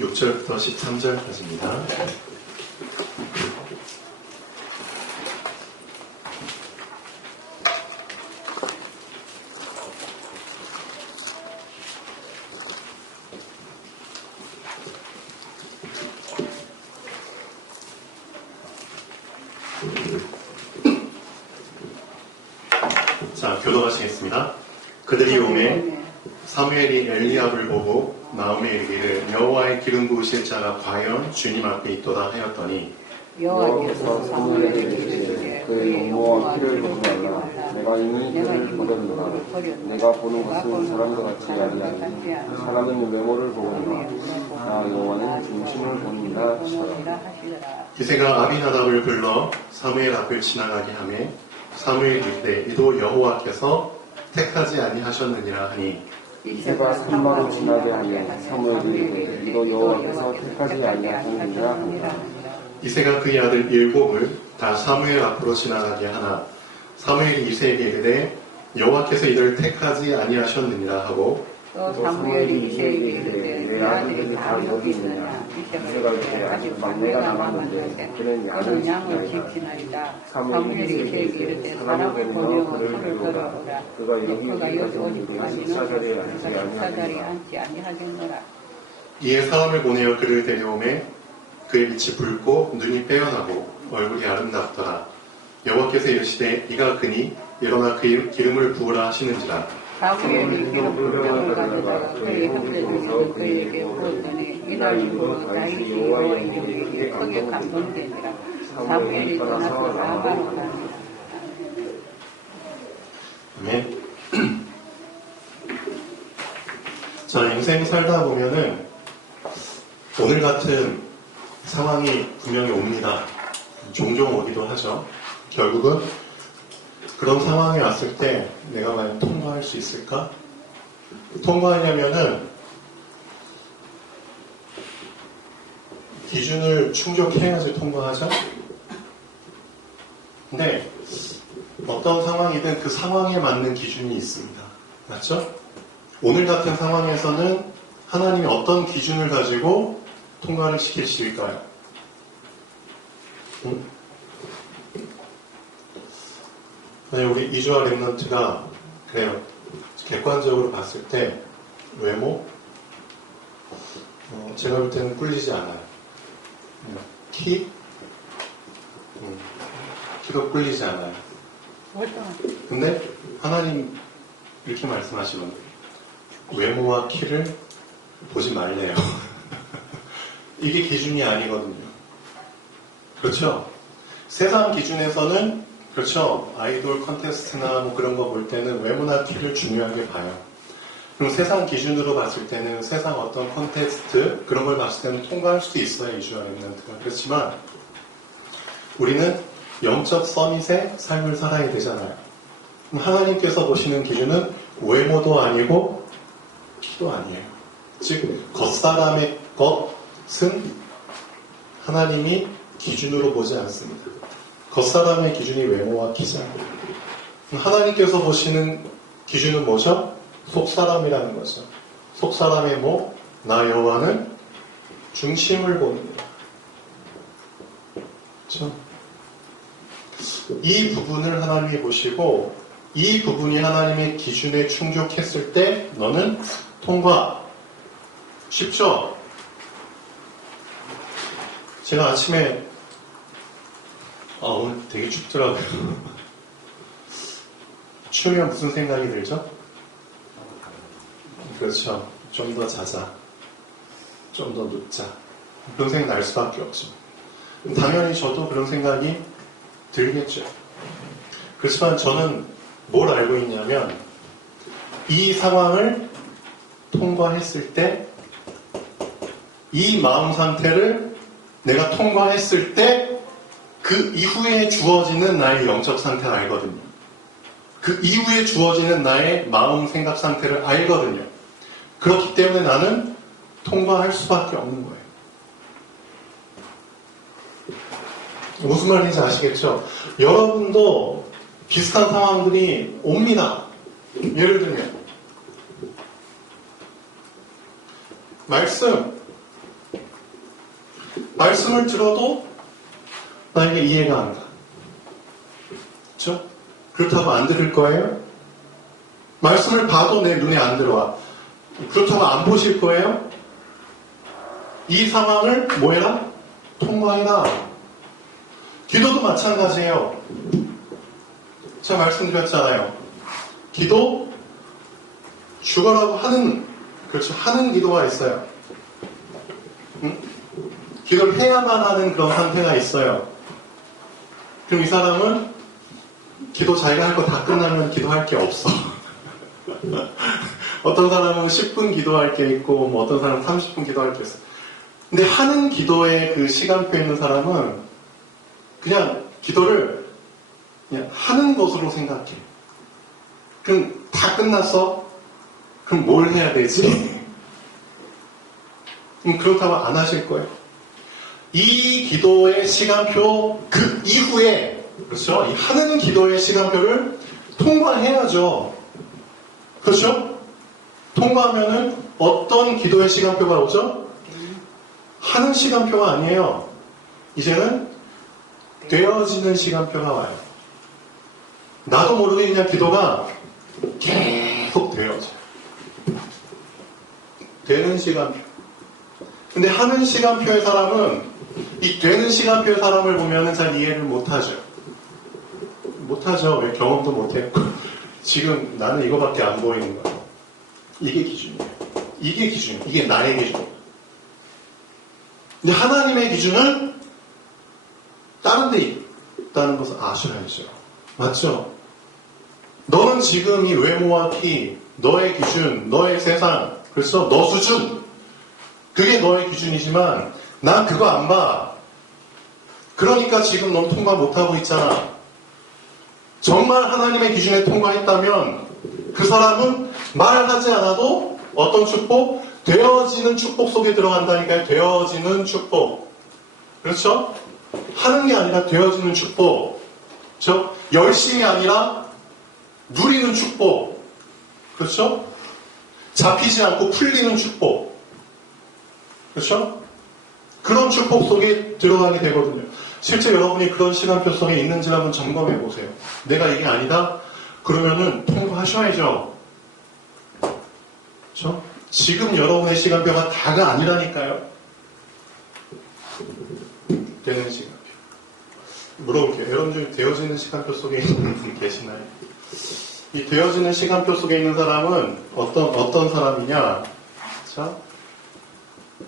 6절부터 13절까지입니다. 자, 교독하시겠습니다. 그들이 오매 사무엘이 엘리압을 보고 마음에 이르기를 여호와의 기름 부으실 자가 과연 주님 앞에 있도다 하였더니 여호와께서 사무엘에게 이르시되 그의 용모와 피를 보지 말라. 내가 이미 그를 버렸노라. 내가 보는 것은 사람과 같지 아니하니 사람은 외모를 보거니와 나 여호와는 중심을 보는다 하시더라. 이새가 아비나답을 불러 사무엘 앞을 지나가게 하매 사무엘이 이르되 이도 여호와께서 택하지 아니하셨느니라 하니 이새가 산마로 지나게 하며 사무엘이 이르되 이도 여호와께서 택하지 아니하셨느니라 하니라. 이새가 그의 아들 7을 다 사무엘 앞으로 지나가게 하나 사무엘이 이새에게 이르되 여호와께서 이들을 택하지 아니하셨느니라 하고 또 사무엘이 이새에게 이르되 내 아들이 다 여기 있느냐. 이새가 이르되 아직 막내가 남았는데 그는 양을 지키나이다. 사무엘이 이새에게 이르되 사람을 보내어 손을 들어오라. 그가 여기 오기까지는 식사자리에 앉지 아니하겠노라. 이에 사람을 보내어 그를 데려오매 그의 빛이 붉고 눈이 빼어나고 얼굴이 아름답더라. 여호와께서 이르시되 이가 그니 일어나 그 기름을 부으라 하시는지라. 사무엘이 기름을 가져다가 그의 형제들에서 그에게 부었더니 이날 이후로 다윗이 여호와의 이름에 크게 감동되니라. 사무엘이 떠나서 라마로 가니라. 아멘. 자, 인생 살다 보면은 오늘 같은 상황이 분명히 옵니다. 종종 오기도 하죠. 결국은 그런 상황이 왔을 때 내가 과연 통과할 수 있을까? 통과하려면은 기준을 충족해야지 통과하죠. 근데 어떤 상황이든 그 상황에 맞는 기준이 있습니다. 맞죠? 오늘 같은 상황에서는 하나님이 어떤 기준을 가지고 통과를 시키실까요? 우리 이주아 랩런트가 그래요. 객관적으로 봤을 때 외모 제가 볼 때는 꿀리지 않아요. 키도 꿀리지 않아요. 근데 하나님 이렇게 말씀하시면 외모와 키를 보지 말래요. 이게 기준이 아니거든요. 그렇죠? 세상 기준에서는 그렇죠. 아이돌 컨테스트나 뭐 그런 거 볼 때는 외모나 키를 중요하게 봐요. 그럼 세상 기준으로 봤을 때는 세상 어떤 컨테스트 그런 걸 봤을 때는 통과할 수도 있어요. 이주아 랩런트가. 그렇지만 우리는 영적 서밋의 삶을 살아야 되잖아요. 그럼 하나님께서 보시는 기준은 외모도 아니고 키도 아니에요. 즉 겉사람의 것은 하나님이 기준으로 보지 않습니다. 겉사람의 기준이 외모와 키잖아요. 하나님께서 보시는 기준은 뭐죠? 속사람이라는 거죠. 속사람의 뭐? 나 여호와는 중심을 보는 거예요. 그렇죠? 이 부분을 하나님이 보시고 이 부분이 하나님의 기준에 충족했을 때 너는 통과. 쉽죠? 제가 아침에 오늘 되게 춥더라고요. 추우면 무슨 생각이 들죠? 그렇죠. 좀 더 자자. 좀 더 눕자. 그런 생각이 날 수밖에 없죠. 당연히 저도 그런 생각이 들겠죠. 그렇지만 저는 뭘 알고 있냐면 이 상황을 통과했을 때 이 마음 상태를 내가 통과했을 때 그 이후에 주어지는 나의 영적 상태를 알거든요. 그 이후에 주어지는 나의 마음 생각 상태를 알거든요. 그렇기 때문에 나는 통과할 수밖에 없는 거예요. 무슨 말인지 아시겠죠? 여러분도 비슷한 상황들이 옵니다. 예를 들면 말씀 말씀을 들어도 나에게 이해가 안 가. 그렇죠? 그렇다고 안 들을 거예요? 말씀을 봐도 내 눈에 안 들어와. 그렇다고 안 보실 거예요? 이 상황을 뭐 해라? 통과해라. 기도도 마찬가지예요. 제가 말씀드렸잖아요. 기도 죽어라고 하는, 그렇죠, 하는 기도가 있어요. 응? 기도를 해야만 하는 그런 상태가 있어요. 그럼 이 사람은 기도 자기가 할 거 다 끝나면 기도할 게 없어. 어떤 사람은 10분 기도할 게 있고, 뭐 어떤 사람은 30분 기도할 게 있어. 근데 하는 기도의 그 시간표에 있는 사람은 그냥 기도를 그냥 하는 것으로 생각해. 그럼 다 끝났어? 그럼 뭘 해야 되지? 그렇다고 안 하실 거예요. 이 기도의 시간표 그 이후에, 그렇죠? 이 하는 기도의 시간표를 통과해야죠. 그렇죠? 통과하면은 어떤 기도의 시간표가 오죠? 하는 시간표가 아니에요. 이제는 되어지는 시간표가 와요. 나도 모르게 그냥 기도가 계속 되어져요. 되는 시간표. 근데 하는 시간표의 사람은 이 되는 시간표의 사람을 보면은 잘 이해를 못하죠. 못하죠. 왜? 경험도 못했고. 지금 나는 이거밖에 안 보이는 거예요. 이게 기준이에요. 이게 기준이에요. 이게 나의 기준이에요. 근데 하나님의 기준은 다른 데 있다는 것을 아셔야죠. 맞죠? 너는 지금 이 외모와 키, 너의 기준, 너의 세상, 그래서 너 수준, 그게 너의 기준이지만 난 그거 안 봐. 그러니까 지금 넌 통과 못하고 있잖아. 정말 하나님의 기준에 통과했다면 그 사람은 말하지 않아도 어떤 축복? 되어지는 축복 속에 들어간다니까요. 되어지는 축복. 그렇죠? 하는 게 아니라 되어지는 축복. 그렇죠? 열심이 아니라 누리는 축복. 그렇죠? 잡히지 않고 풀리는 축복. 그렇죠? 그런 축복 속에 들어가게 되거든요. 실제 여러분이 그런 시간표 속에 있는지 한번 점검해 보세요. 내가 이게 아니다? 그러면은 통과하셔야죠. 그렇죠? 지금 여러분의 시간표가 다가 아니라니까요. 되는 시간표. 물어볼게요. 여러분 중에 되어지는 시간표 속에 있는 분 계시나요? 이 되어지는 시간표 속에 있는 사람은 어떤 사람이냐? 자,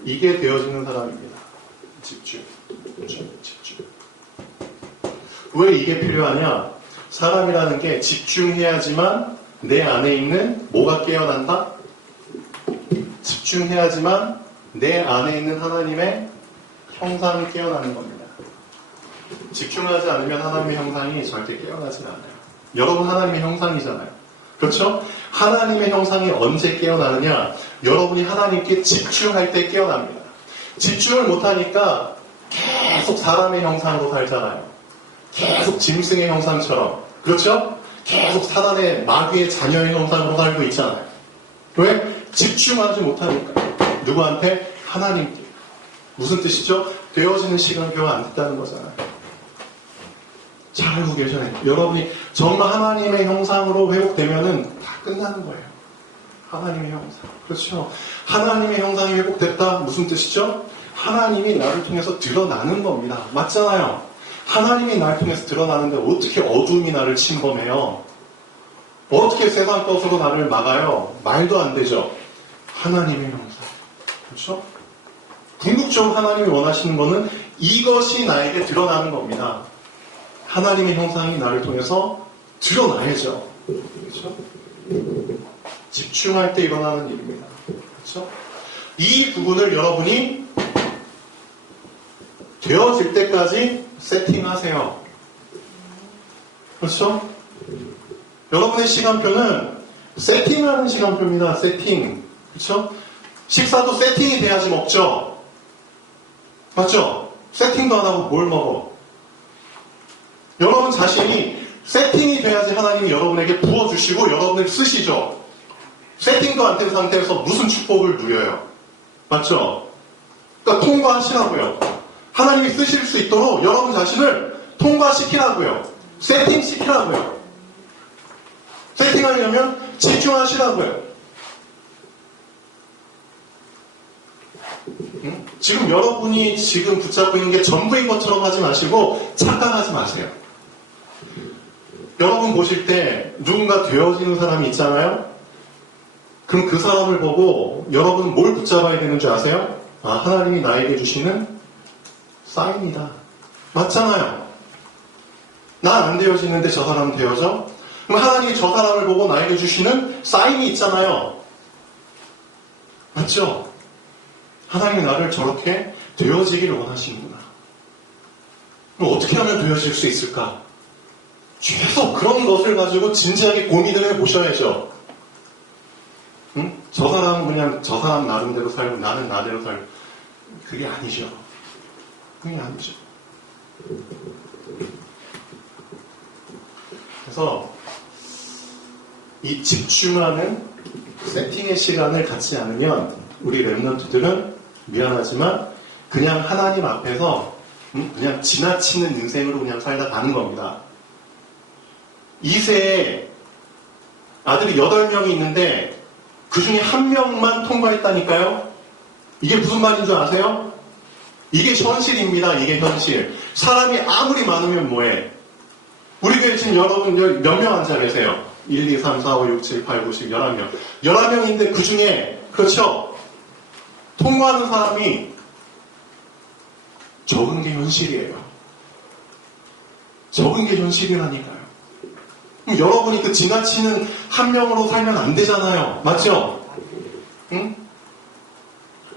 이게 되어지는 사람입니다. 집중. 집중. 왜 이게 필요하냐? 사람이라는 게 집중해야지만 내 안에 있는 뭐가 깨어난다? 집중해야지만 내 안에 있는 하나님의 형상이 깨어나는 겁니다. 집중하지 않으면 하나님의 형상이 절대 깨어나지 않아요. 여러분 하나님의 형상이잖아요. 그렇죠? 하나님의 형상이 언제 깨어나느냐? 여러분이 하나님께 집중할 때 깨어납니다. 집중을 못하니까 계속 사람의 형상으로 살잖아요. 계속 짐승의 형상처럼. 그렇죠? 계속 사단의 마귀의 자녀의 형상으로 살고 있잖아요. 왜? 집중하지 못하니까. 누구한테? 하나님께. 무슨 뜻이죠? 되어지는 시간표가 안 됐다는 거잖아요. 잘 알고 계셔요. 여러분이 정말 하나님의 형상으로 회복되면은 다 끝나는 거예요. 하나님의 형상. 그렇죠? 하나님의 형상이 회복됐다. 무슨 뜻이죠? 하나님이 나를 통해서 드러나는 겁니다. 맞잖아요. 하나님이 나를 통해서 드러나는데 어떻게 어둠이 나를 침범해요? 어떻게 세상 것으로 나를 막아요? 말도 안 되죠. 하나님의 형상. 그렇죠? 궁극적으로 하나님이 원하시는 것은 이것이 나에게 드러나는 겁니다. 하나님의 형상이 나를 통해서 드러나야죠. 그렇죠? 집중할 때 일어나는 일입니다. 그렇죠? 이 부분을 여러분이 되어질 때까지 세팅하세요. 그렇죠? 여러분의 시간표는 세팅하는 시간표입니다. 세팅. 그렇죠? 식사도 세팅이 돼야지 먹죠. 맞죠? 세팅도 안 하고 뭘 먹어? 여러분 자신이 세팅이 돼야지 하나님이 여러분에게 부어주시고 여러분을 쓰시죠. 세팅도 안 된 상태에서 무슨 축복을 누려요? 맞죠? 그러니까 통과하시라고요. 하나님이 쓰실 수 있도록 여러분 자신을 통과시키라고요. 세팅시키라고요. 세팅하려면 집중하시라고요. 지금 여러분이 지금 붙잡고 있는 게 전부인 것처럼 하지 마시고 착각하지 마세요. 여러분 보실 때 누군가 되어지는 사람이 있잖아요. 그럼 그 사람을 보고 여러분은 뭘 붙잡아야 되는 줄 아세요? 아, 하나님이 나에게 주시는 사인이다. 맞잖아요. 난 안 되어지는데 저 사람은 되어져? 그럼 하나님이 저 사람을 보고 나에게 주시는 사인이 있잖아요. 맞죠? 하나님이 나를 저렇게 되어지기를 원하시는구나. 그럼 어떻게 하면 되어질 수 있을까? 계속 그런 것을 가지고 진지하게 고민을 해보셔야죠. 응? 저 사람은 그냥 저 사람 나름대로 살고 나는 나대로 살고 그게 아니죠. 그게 아니죠. 그래서 이 집중하는 세팅의 시간을 갖지 않으면 우리 랩런트들은 미안하지만 그냥 하나님 앞에서 그냥 지나치는 인생으로 그냥 살다 가는 겁니다. 2세에 아들이 8명이 있는데 그 중에 1명만 통과했다니까요. 이게 무슨 말인 줄 아세요? 이게 현실입니다. 이게 현실. 사람이 아무리 많으면 뭐해? 우리 교회 지금 여러분 몇 명 앉아 계세요? 1, 2, 3, 4, 5, 6, 7, 8, 9, 10, 11명. 11명인데 그 중에 그렇죠? 통과하는 사람이 적은 게 현실이에요. 적은 게 현실이라니까요. 그럼 여러분이 그 지나치는 1명으로 살면 안 되잖아요. 맞죠? 응?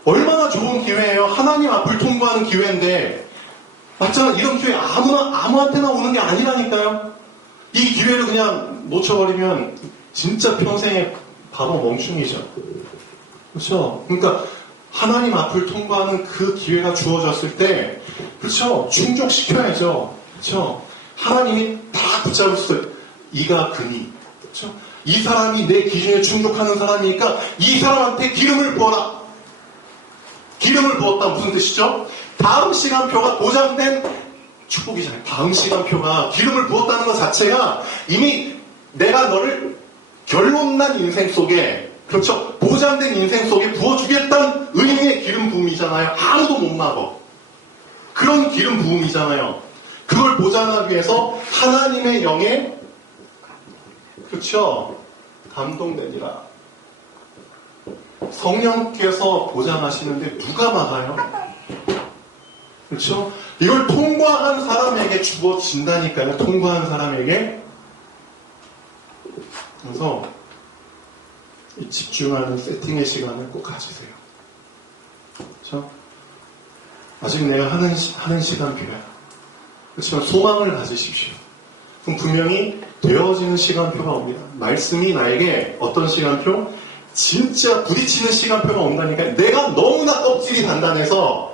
얼마나 좋은 기회예요. 하나님 앞을 통과하는 기회인데 맞잖아. 이런 기회 아무한테나 오는 게 아니라니까요. 이 기회를 그냥 놓쳐버리면 진짜 평생에 바로 멈춤이죠. 그렇죠? 그러니까 하나님 앞을 통과하는 그 기회가 주어졌을 때 그렇죠? 충족시켜야죠. 그렇죠? 하나님이 다 붙잡을 수 있어요. 이가 그니. 그렇죠? 이 사람이 내 기준에 충족하는 사람이니까 이 사람한테 기름을 부어라. 기름을 부었다 무슨 뜻이죠? 다음 시간표가 보장된 축복이잖아요. 다음 시간표가 기름을 부었다는 것 자체가 이미 내가 너를 결론난 인생 속에 그렇죠? 보장된 인생 속에 부어주겠다는 의미의 기름 부음이잖아요. 아무도 못 막어. 그런 기름 부음이잖아요. 그걸 보장하기 위해서 하나님의 영에 그렇죠? 감동되니라. 성령께서 보장하시는데 누가 막아요? 그렇죠? 이걸 통과한 사람에게 주어진다니까요. 통과한 사람에게. 그래서 이 집중하는 세팅의 시간을 꼭 가지세요. 그렇죠? 아직 내가 하는 시간표야. 그렇지만 소망을 가지십시오. 그럼 분명히 되어지는 시간표가 옵니다. 말씀이 나에게 어떤 시간표? 진짜 부딪히는 시간표가 온다니까. 내가 너무나 껍질이 단단해서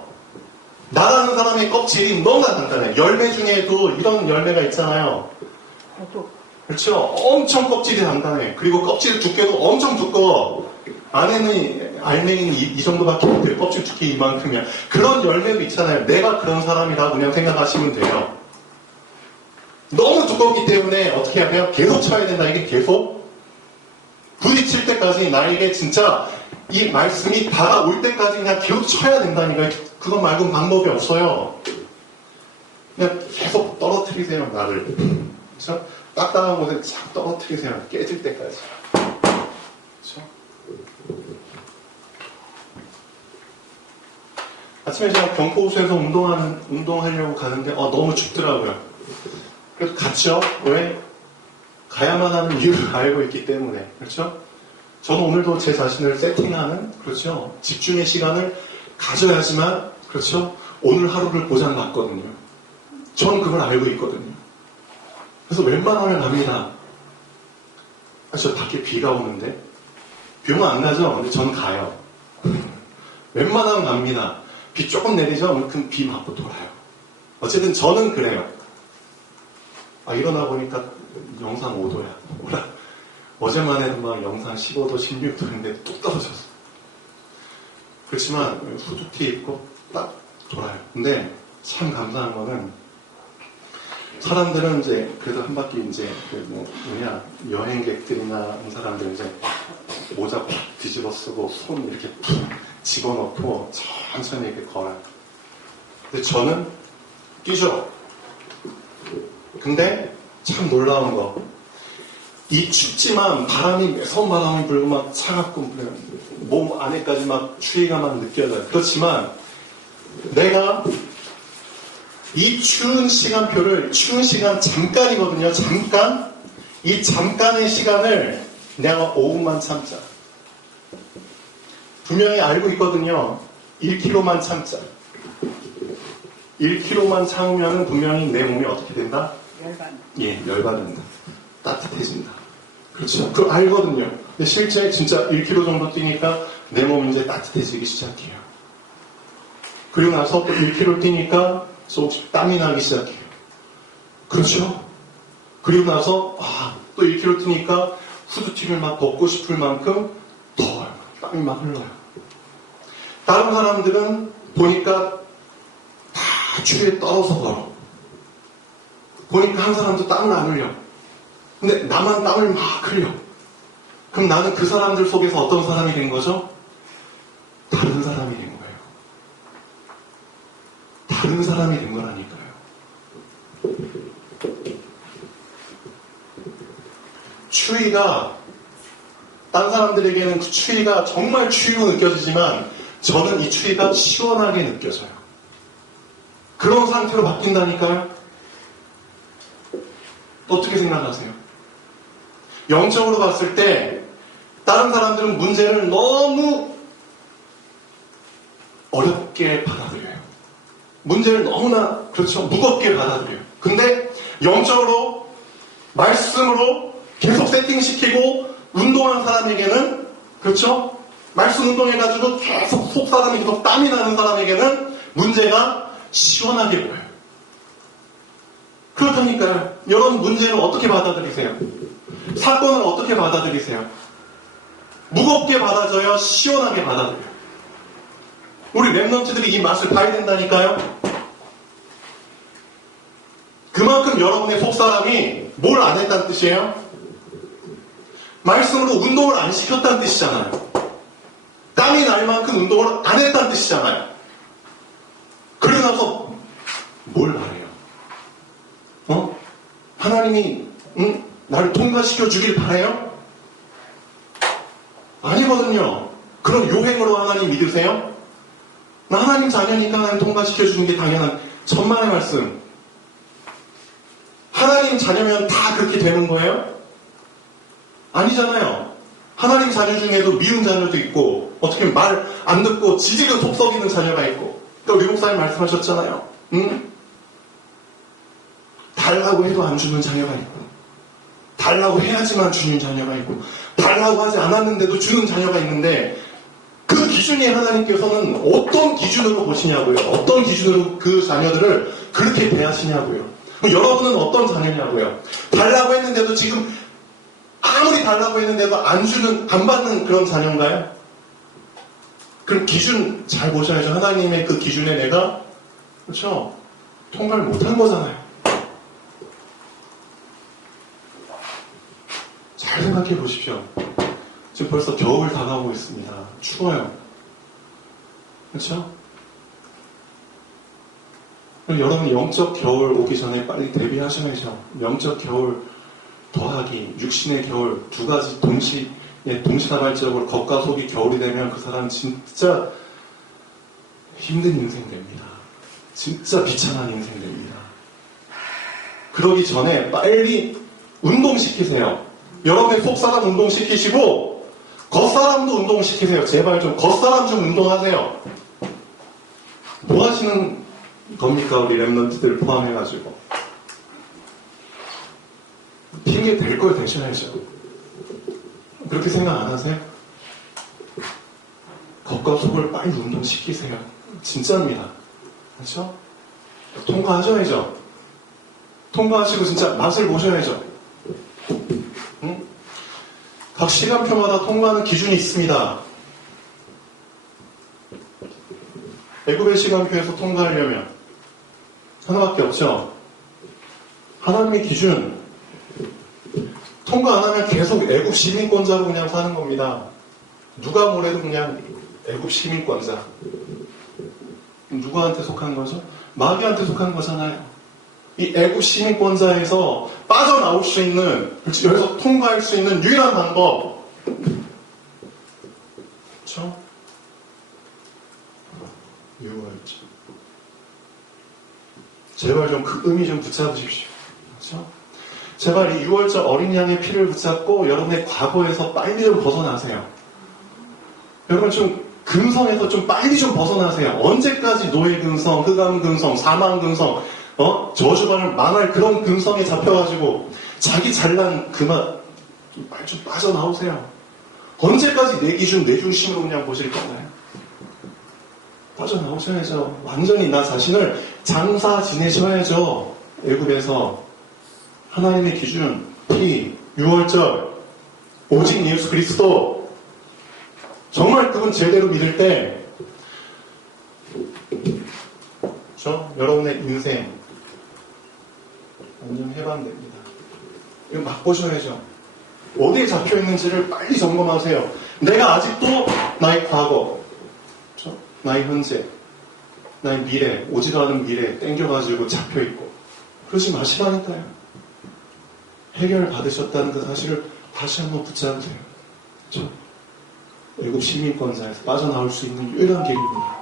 나라는 사람의 껍질이 너무나 단단해. 열매 중에도 이런 열매가 있잖아요. 그렇죠? 엄청 껍질이 단단해. 그리고 껍질 두께도 엄청 두꺼워. 안에는 알맹이는 이 정도밖에 안 돼요. 껍질 두께 이만큼이야. 그런 열매도 있잖아요. 내가 그런 사람이라고 그냥 생각하시면 돼요. 너무 두껍기 때문에 어떻게 하면 계속 쳐야 된다. 이게 계속 부딪힐 때까지 나에게 진짜 이 말씀이 다가올 때까지 그냥 계속 쳐야 된다니까. 그것 말고는 방법이 없어요. 그냥 계속 떨어뜨리세요, 나를. 그렇죠? 딱딱한 곳에 쫙 떨어뜨리세요. 깨질 때까지. 그렇죠? 아침에 제가 경포호수에서 운동하려고 가는데 너무 춥더라고요. 그래서 갔죠. 왜? 가야만 하는 이유를 알고 있기 때문에. 그렇죠? 저는 오늘도 제 자신을 세팅하는, 그렇죠? 집중의 시간을 가져야지만, 그렇죠? 오늘 하루를 보장받거든요. 저는 그걸 알고 있거든요. 그래서 웬만하면 갑니다. 저 밖에 비가 오는데. 비 오면 안 가죠? 근데 저는 가요. 웬만하면 갑니다. 비 조금 내리죠? 그럼 비 맞고 돌아요. 어쨌든 저는 그래요. 일어나 보니까 영상 5도야. 어제만 해도 막 영상 15도, 16도인데 뚝 떨어졌어. 그렇지만 후드티 입고 딱 돌아요. 근데 참 감사한 거는 사람들은 이제 그래도 한 바퀴 이제 여행객들이나 이 사람들 이제 모자 팍 뒤집어 쓰고 손 이렇게 푹 집어넣고 천천히 이렇게 걸어요. 근데 저는 뛰죠. 근데 참 놀라운 거, 이 춥지만 바람이 매서운 바람이 불고 막 차갑고 몸 안에까지 막 추위가 막 느껴져요. 그렇지만 내가 이 추운 시간표를, 추운 시간 잠깐이거든요. 잠깐. 이 잠깐의 시간을 내가 5분만 참자. 분명히 알고 있거든요. 1kg만 참자. 1kg만 참으면 분명히 내 몸이 어떻게 된다? 열받는. 예, 열받는다. 따뜻해진다. 그렇죠. 그거 알거든요. 근데 실제 진짜 1kg 정도 뛰니까 내 몸이 이제 따뜻해지기 시작해요. 그리고 나서 또 1kg 뛰니까 속 땀이 나기 시작해요. 그렇죠? 그리고 나서 또 1kg 뛰니까 후드티를 막 벗고 싶을 만큼 더워요. 땀이 막 흘러요. 다른 사람들은 보니까 다 추위에 떨어서 걸어. 보니까 한 사람도 땀을 안 흘려. 근데 나만 땀을 막 흘려. 그럼 나는 그 사람들 속에서 어떤 사람이 된 거죠? 다른 사람이 된 거예요. 다른 사람이 된 거라니까요. 추위가, 딴 사람들에게는 그 추위가 정말 추위로 느껴지지만 저는 이 추위가 시원하게 느껴져요. 그런 상태로 바뀐다니까요. 어떻게 생각하세요? 영적으로 봤을 때 다른 사람들은 문제를 너무 어렵게 받아들여요. 문제를 너무나 무겁게 받아들여요. 근데 영적으로 말씀으로 계속 세팅시키고 운동한 사람에게는 말씀 운동해가지고 계속 속 사람이 계속 땀이 나는 사람에게는 문제가 시원하게 보여요. 그렇다니까요. 여러분 문제를 어떻게 받아들이세요? 사건을 어떻게 받아들이세요? 무겁게 받아줘요? 시원하게 받아들여요? 우리 랩런트들이 이 맛을 봐야 된다니까요. 그만큼 여러분의 속사람이 뭘 안 했다는 뜻이에요? 말씀으로 운동을 안 시켰다는 뜻이잖아요. 땀이 날 만큼 운동을 안 했다는 뜻이잖아요. 그러고 나서 뭘 말해요? 하나님이 나를 통과시켜 주길 바라요? 아니거든요. 그럼 요행으로 하나님 믿으세요? 나 하나님 자녀니까 하나님 통과시켜 주는 게 당연한 천만의 말씀. 하나님 자녀면 다 그렇게 되는 거예요? 아니잖아요. 하나님 자녀 중에도 미운 자녀도 있고, 어떻게 말 안 듣고 지지근 속썩이는 자녀가 있고, 또 우리 목사님 말씀하셨잖아요. 달라고 해도 안 주는 자녀가 있고, 달라고 해야지만 주는 자녀가 있고, 달라고 하지 않았는데도 주는 자녀가 있는데, 그 기준이 하나님께서는 어떤 기준으로 보시냐고요. 어떤 기준으로 그 자녀들을 그렇게 대하시냐고요. 여러분은 어떤 자녀냐고요. 달라고 했는데도 지금 아무리 달라고 했는데도 안 받는 그런 자녀인가요? 그럼 기준 잘 보셔야죠. 하나님의 그 기준에 내가 통과를 못한 거잖아요. 잘 생각해 보십시오. 지금 벌써 겨울 다가오고 있습니다. 추워요. 그렇죠? 여러분 영적 겨울 오기 전에 빨리 대비하셔야죠. 영적 겨울 더하기 육신의 겨울 두 가지 동시다발적으로 겉과 속이 겨울이 되면 그 사람은 진짜 힘든 인생 됩니다. 진짜 비참한 인생 됩니다. 그러기 전에 빨리 운동시키세요. 여러분의 속사람 운동시키시고 겉사람도 운동시키세요. 제발 좀 겉사람 좀 운동하세요. 뭐 하시는 겁니까? 우리 랩런트들 포함해가지고 핑계 댈 걸 대셔야죠. 그렇게 생각 안 하세요? 겉과 속을 빨리 운동시키세요. 진짜입니다. 그렇죠? 통과하셔야죠. 통과하시고 진짜 맛을 보셔야죠. 각 시간표마다 통과하는 기준이 있습니다. 애굽의 시간표에서 통과하려면 하나밖에 없죠. 하나님의 기준. 통과 안 하면 계속 애국 시민권자로 그냥 사는 겁니다. 누가 뭐래도 그냥 애국 시민권자. 누구한테 속한 거죠? 마귀한테 속한 거잖아요. 이 애국 시민권자에서 빠져나올 수 있는, 여기서 통과할 수 있는 유일한 방법. 그렇죠? 6월절. 제발 좀 그 의미 좀 붙잡으십시오. 그렇죠? 제발 이 6월절 어린 양의 피를 붙잡고 여러분의 과거에서 빨리 좀 벗어나세요. 여러분 좀 근성에서 좀 빨리 좀 벗어나세요. 언제까지 노예 근성, 흑암 근성, 사망 근성, 저주받을 망할 그런 근성에 잡혀가지고 자기 잘난 그만 좀 빠져나오세요. 언제까지 내 기준, 내 중심으로 그냥 보실 건가요? 빠져나오셔야죠. 완전히 나 자신을 장사 지내셔야죠. 애굽에서 하나님의 기준, 피, 6월절, 오직 예수 그리스도. 정말 그분 제대로 믿을 때, 그렇죠? 여러분의 인생 완전 해방됩니다. 이거 맛보셔야죠. 어디에 잡혀 있는지를 빨리 점검하세요. 내가 아직도 나의 과거, 그렇죠? 나의 현재, 나의 미래, 오지도 않은 미래 땡겨가지고 잡혀 있고 그러지 마시라니까요. 해결을 받으셨다는 그 사실을 다시 한번 붙잡으세요. 그렇죠? 외국 시민권자에서 빠져나올 수 있는 유일한 길입니다.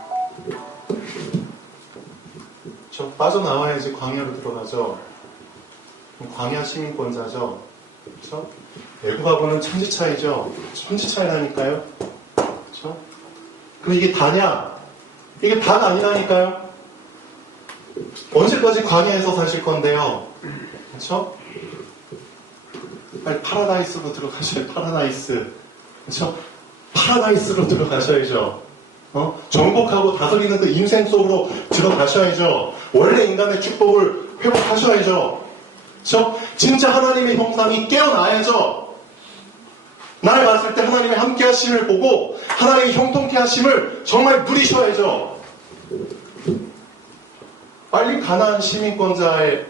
저 빠져나와야지 광야로 들어가죠. 광야 시민권자죠. 그렇죠? 외국하고는 천지차이죠. 천지차이라니까요. 그렇죠? 그럼 이게 다냐? 이게 다가 아니라니까요. 언제까지 광야에서 사실 건데요. 그렇죠? 빨리 파라다이스로 들어가셔야 파라다이스. 그렇죠? 파라다이스로 들어가셔야죠. 정복하고 다스리는 그 인생 속으로 들어가셔야죠. 원래 인간의 축복을 회복하셔야죠. 그렇죠? 진짜 하나님의 형상이 깨어나야죠. 나를 봤을 때 하나님의 함께 하심을 보고 하나님의 형통케 하심을 정말 누리셔야죠. 빨리 가난한 시민권자의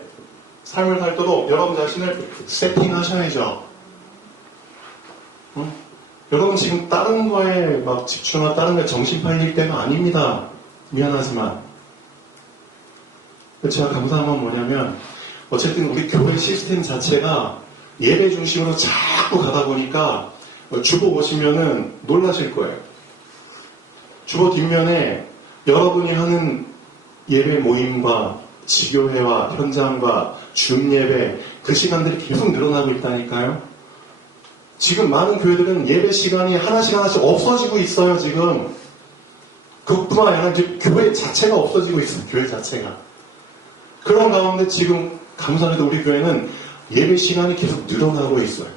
삶을 살도록 여러분 자신을 세팅하셔야죠. 여러분 지금 다른 거에 막 집중하고 다른 거에 정신 팔릴 때가 아닙니다. 미안하지만. 제가 감사한 건 뭐냐면 어쨌든 우리 교회 시스템 자체가 예배 중심으로 자꾸 가다 보니까 주보 보시면은 놀라실 거예요. 주보 뒷면에 여러분이 하는 예배 모임과 지교회와 현장과 줌예배 그 시간들이 계속 늘어나고 있다니까요. 지금 많은 교회들은 예배 시간이 하나씩 없어지고 있어요, 지금. 그것뿐만 아니라 이제 교회 자체가 없어지고 있어요, 교회 자체가. 그런 가운데 지금 감사하게도 우리 교회는 예배 시간이 계속 늘어나고 있어요.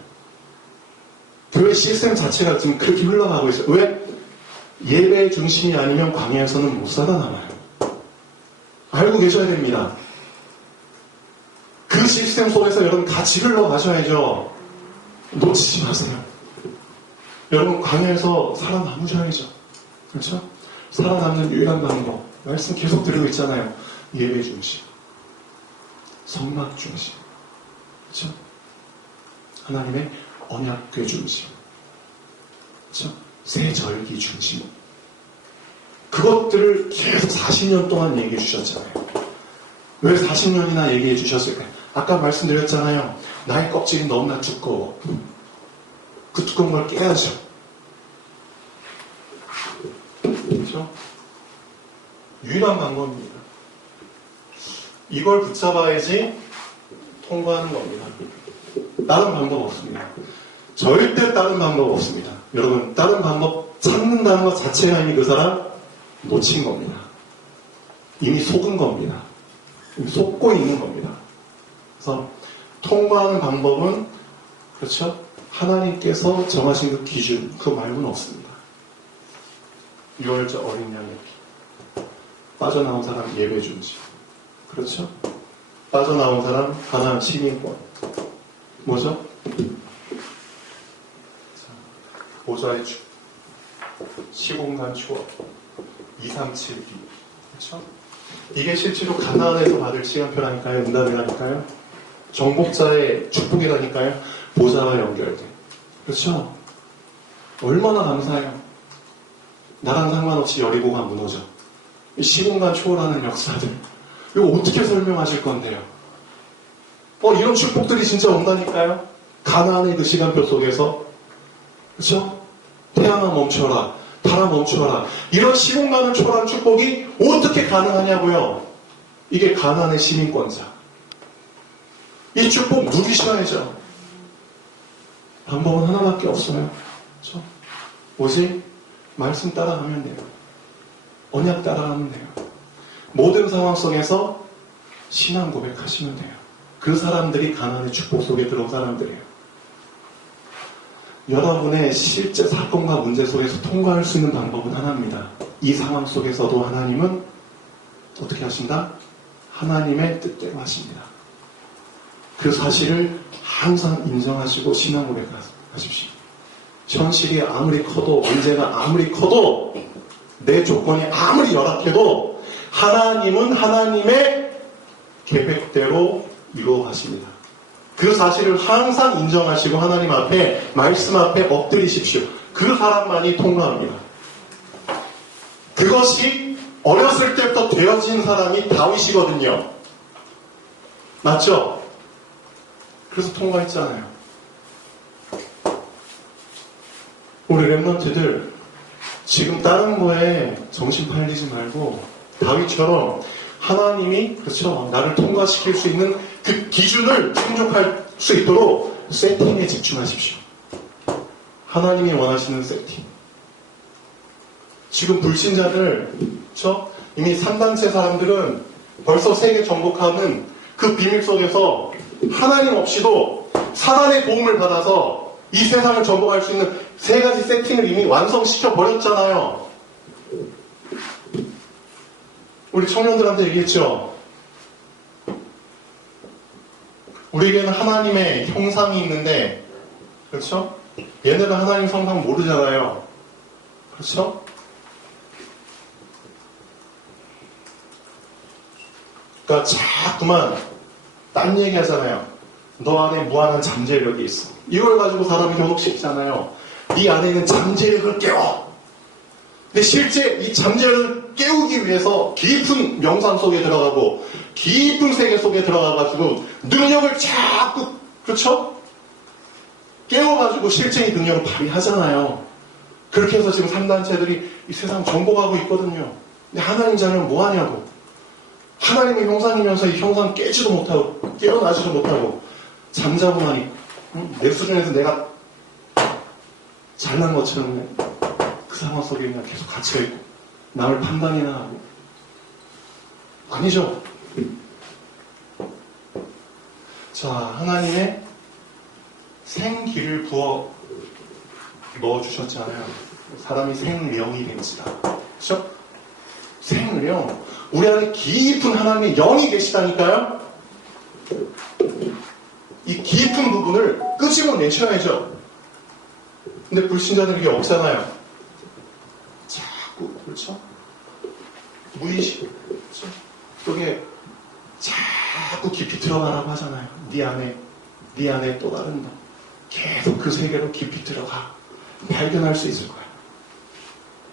교회 시스템 자체가 지금 그렇게 흘러가고 있어요. 왜? 예배 중심이 아니면 광야에서는 못 살아남아요. 알고 계셔야 됩니다. 그 시스템 속에서 여러분 같이 흘러가셔야죠. 놓치지 마세요. 여러분 광야에서 살아남으셔야죠. 그렇죠? 살아남는 유일한 방법. 말씀 계속 드리고 있잖아요. 예배 중심. 성막 중심. 그렇죠? 하나님의 언약궤 중심. 그렇죠? 새 절기 중심. 그것들을 계속 40년 동안 얘기해 주셨잖아요. 왜 40년이나 얘기해 주셨을까요? 아까 말씀드렸잖아요. 나의 껍질이 너무나 두꺼워. 그 두꺼운 걸 깨야죠. 그렇죠? 유일한 방법입니다. 이걸 붙잡아야지 통과하는 겁니다. 다른 방법 없습니다. 절대 다른 방법 없습니다. 여러분, 다른 방법 찾는다는 것 자체가 이미 그 사람 놓친 겁니다. 이미 속은 겁니다. 이미 속고 있는 겁니다. 그래서 통과하는 방법은 그렇죠? 하나님께서 정하신 그 기준, 그 말고는 없습니다. 6월절 어린 양의 피. 빠져나온 사람 예배 중심. 그렇죠? 빠져나온 사람 가난한 시민권. 뭐죠? 보좌의 축. 시공간 추억. 237기. 그렇죠? 이게 실제로 가나안에서 받을 시간표라니까요. 응답이라니까요. 정복자의 축복이라니까요. 보좌와 연결돼. 그렇죠? 얼마나 감사해요. 나랑 상관없이 여리고가 무너져. 시공간 초월하는 역사들. 이거 어떻게 설명하실 건데요? 이런 축복들이 진짜 온다니까요. 가나안의 그 시간표 속에서. 그렇죠? 태양아 멈춰라. 달아 멈춰라. 이런 시공간을 초월한 축복이 어떻게 가능하냐고요. 이게 가나안의 시민권자. 이 축복 누리셔야죠. 방법은 하나밖에 없어요. 그렇죠? 오직 말씀 따라가면 돼요. 언약 따라가면 돼요. 모든 상황 속에서 신앙 고백하시면 돼요. 그 사람들이 가나안의 축복 속에 들어온 사람들이에요. 여러분의 실제 사건과 문제 속에서 통과할 수 있는 방법은 하나입니다. 이 상황 속에서도 하나님은 어떻게 하신다? 하나님의 뜻대로 하십니다. 그 사실을 항상 인정하시고 신앙 고백하십시오. 현실이 아무리 커도, 문제가 아무리 커도, 내 조건이 아무리 열악해도 하나님은 하나님의 계획대로 이루어 가십니다. 그 사실을 항상 인정하시고 하나님 앞에, 말씀 앞에 엎드리십시오. 그 사람만이 통과합니다. 그것이 어렸을 때부터 되어진 사람이 다윗이거든요. 맞죠? 그래서 통과했잖아요. 우리 랩런트들 지금 다른 거에 정신 팔리지 말고 다윗처럼 하나님이 그렇죠 나를 통과시킬 수 있는 그 기준을 충족할 수 있도록 세팅에 집중하십시오. 하나님이 원하시는 세팅. 지금 불신자들 그렇죠? 이미 3단체 사람들은 벌써 세계 정복하는 그 비밀 속에서 하나님 없이도 사단의 도움을 받아서 이 세상을 정복할 수 있는 3가지 세팅을 이미 완성시켜 버렸잖아요. 우리 청년들한테 얘기했죠. 우리에게는 하나님의 형상이 있는데, 그렇죠? 얘네는 하나님 형상 모르잖아요. 그렇죠? 그러니까 자꾸만 딴 얘기 하잖아요. 너 안에 무한한 잠재력이 있어. 이걸 가지고 사람이 현혹시키잖아요. 네 안에 있는 잠재력을 깨워. 근데 실제 이 잠재력을 깨우기 위해서 깊은 명상 속에 들어가고 깊은 세계 속에 들어가가지고 능력을 자꾸 그렇죠? 깨워가지고 실제 이 능력을 발휘하잖아요. 그렇게 해서 지금 3단체들이 이 세상 정복하고 있거든요. 근데 하나님 자녀는 뭐 하냐고. 하나님의 형상이면서 이 형상 깨지도 못하고 깨어나지도 못하고 잠자고만 있고 내 수준에서 내가 잘난 것처럼 그 상황 속에 그냥 계속 갇혀있고 남을 판단이나 하고 아니죠. 자, 하나님의 생기를 부어 넣어주셨잖아요. 사람이 생명이 된지다. 그렇죠? 생명. 우리 안에 깊은 하나님의 영이 계시다니까요. 이 깊은 부분을 끄집어내셔야죠. 근데 불신자들은 이게 없잖아요. 자꾸 그렇죠? 무의식 그렇죠? 그게 자꾸 깊이 들어가라고 하잖아요. 네 안에 또 다른 너. 계속 그 세계로 깊이 들어가. 발견할 수 있을 거야.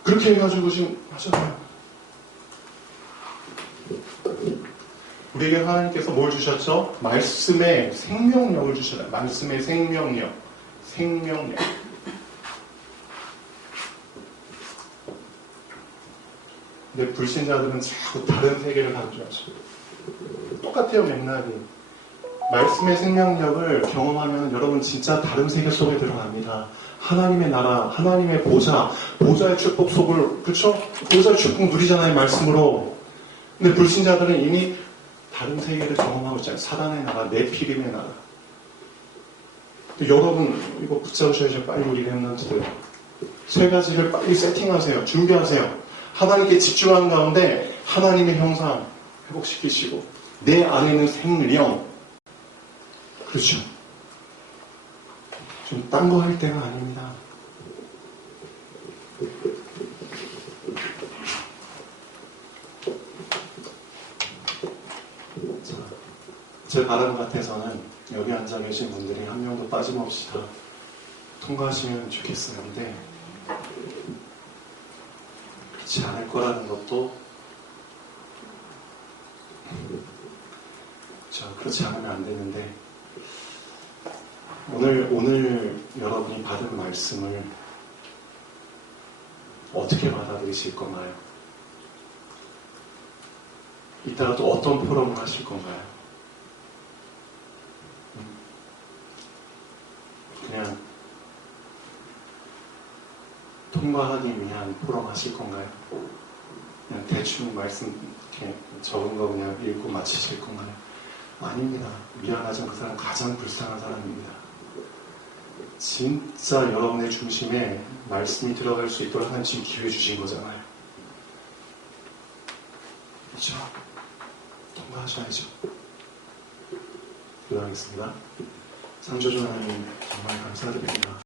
그렇게 해가지고 지금 하잖아요. 우리에게 하나님께서 뭘 주셨죠? 말씀의 생명력을 주셨어요. 말씀의 생명력. 근데 불신자들은 자꾸 다른 세계를 강조하죠. 똑같아요, 맥락이. 말씀의 생명력을 경험하면 여러분 진짜 다른 세계 속에 들어갑니다. 하나님의 나라, 하나님의 보좌의 축복 속을, 그렇죠? 보좌의 축복 누리잖아요, 말씀으로. 근데 불신자들은 이미 다른 세계를 경험하고 있잖아요. 사단의 나라, 네피림의 나라. 여러분 이거 붙잡으셔야죠. 빨리 우리 렘넌트들. 3가지를 빨리 세팅하세요. 준비하세요. 하나님께 집중하는 가운데 하나님의 형상 회복시키시고 내 안에는 생명. 그렇죠. 좀 딴 거 할 때가 아닙니다. 제 바람 같아서는 여기 앉아 계신 분들이 한 명도 빠짐없이 다 통과하시면 좋겠어요. 근데 그렇지 않을 거라는 것도 그렇지 않으면 안 되는데 오늘 여러분이 받은 말씀을 어떻게 받아들이실 건가요? 이따가 또 어떤 포럼을 하실 건가요? 그냥 통과하기 위한 포럼 하실 건가요? 그냥 대충 말씀 이렇게 적은 거 그냥 읽고 마치실 건가요? 아닙니다. 미안하지만 그 사람은 가장 불쌍한 사람입니다. 진짜 여러분의 중심에 말씀이 들어갈 수 있도록 하나님 지금 기회 주신 거잖아요. 그렇죠? 통과하셔야죠. 기도하겠습니다. 창조주 하나님 정말 감사드립니다.